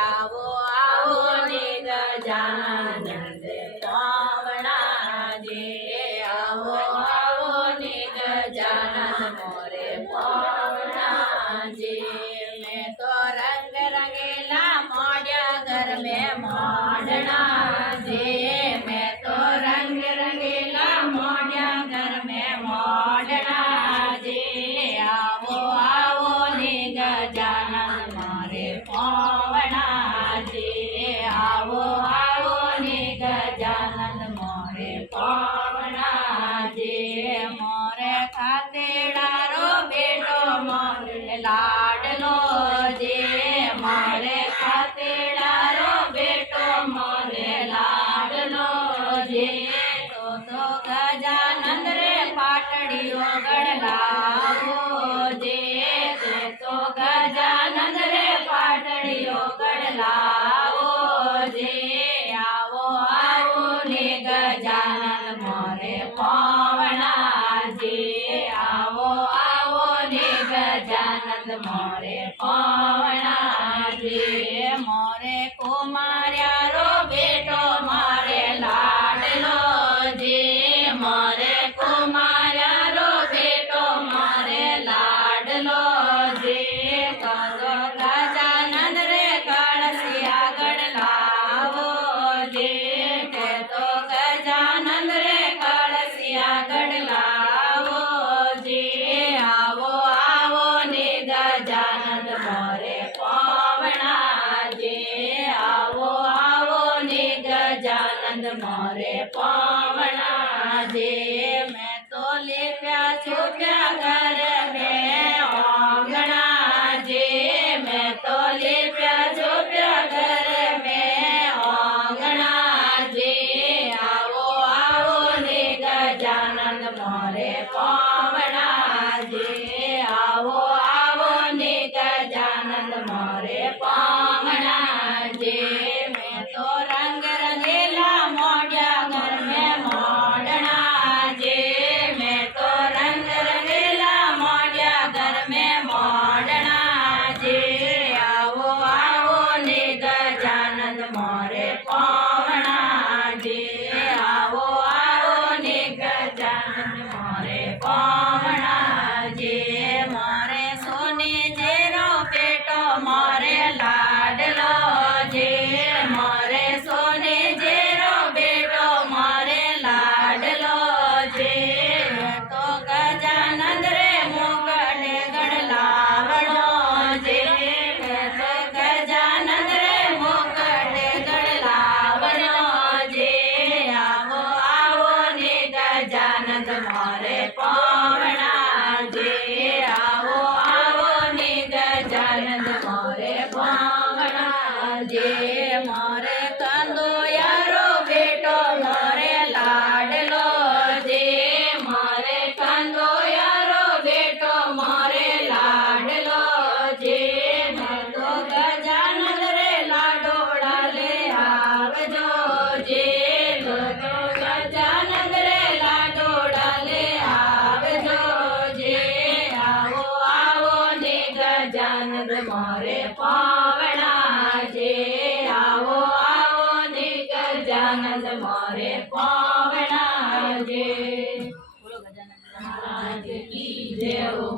આવો આવો ને ગજાનંદ પાવણાજે આવો આવો ને ગજાનંદ મોરે પાવણાજે मैं तो रंग रंगीला मोड़िया घर में मोड़ना जे मैं तो रंग रंगीला मोड़िया घर में मोड़ना जे आवो आवो ने गजानंद मारे पावना जे आवो आवो ने गजानंद मारे पावना जे मोरे खातेडारो बेटो मोरे लाडलो जे मारे खातेडारो बेटो मोरे लाडलो जे तो गजानंद रे पाटड़ियो गड़लावो जे तो गजानंद रे पाटड़ियो गड़लावो जे आवो आवो ने गजानंद मोरे पावना जे आवो आवो ने गजानंद मोरे पावना जे मोरे कुमार्या रो बेटो मारे लाडलो जे मोरे कुमार्या रो बेटो मारे लाडलो जे तो गजानंद रे कळसिया गड़लावो जे तो गजानंद रे कळसिया गड़लावो जे आवो आवो ने गजानंद मोरे पावना जे आवो आवो ने गजानंद मोरे पावना जे मैं तो लेप्या छुप्या घर में आंगना जे मैं तो लेप्या छुप्या घर में आंगना जे आवो आवो ने गजानंद मोरे पावना जे आवो आवो ने गजानंद मोरे पावना जे मैं तो रंग रंगीला मोड़िया घर में मोड़ना जे मैं तो रंग रंगीला मोड़िया घर में मोड़ना जे आवो आवो ने गजानंद मोरे पावना जे आवो आवो ने गजानंद मोरे पावना जे मोरे सोने जेरो पेटो मोरे लाडलो जे मोरे सोने जेरो बेटो मोरे लाडलो जे तो गजानंद रे मुकट गड़लावड़ो जे तो गजानंद रे मुकट गड़लावड़ो जे आवो आवो ने गजानंद मोरे पावना जे आवो आवो ने गजानंद मोरे पावना जे मोरे कंदो यारो बेटो मोरे लाडलो जे मोरे कंदो यारो बेटो मोरे लाडलो जे मैं तो गजानंद रे लाडोड़ा ले आवजो जे तो गजानंद रे लाडोड़ा ले आवजो जे आवो आवो ने गजानंद मोरे पावना जे आवो आवो ने गजानंद मोरे पावना जे बोलो गजानंद महाराज की जय हो।